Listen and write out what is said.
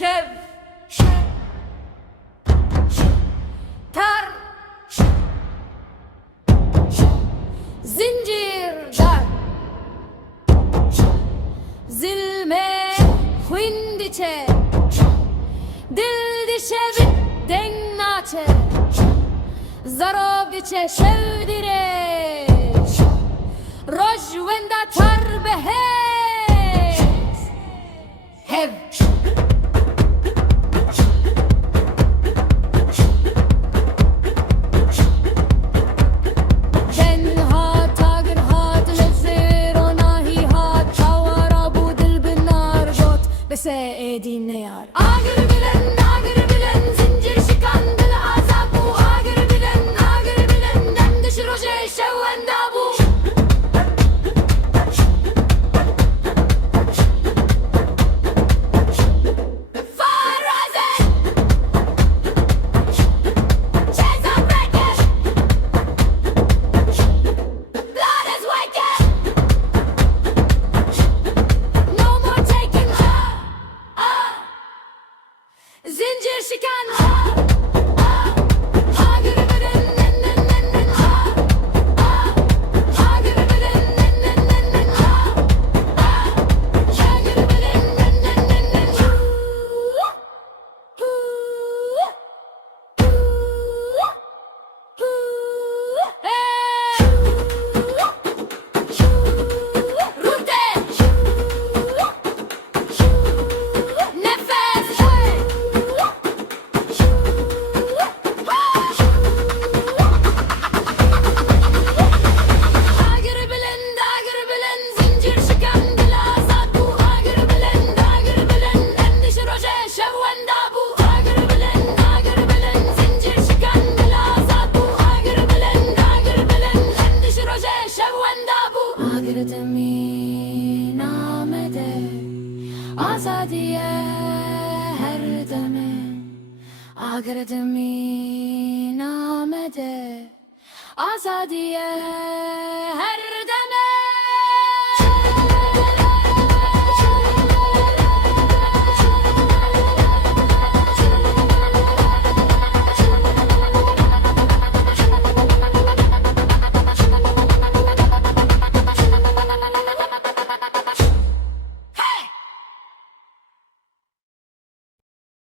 شب تر زنجير dar zilme huyndiçe dil dişe bitten naçe zarov diçe şevdire roj venda tar behes hev سائدين يار آجر بلن زنجر شكان بالعذابو آجر بلن دمدش رجع شوان دابو فرازن Chase on breaking Blood is waking No more taking Zincir şikan Azadiye her deme Agredemi namede Azadiye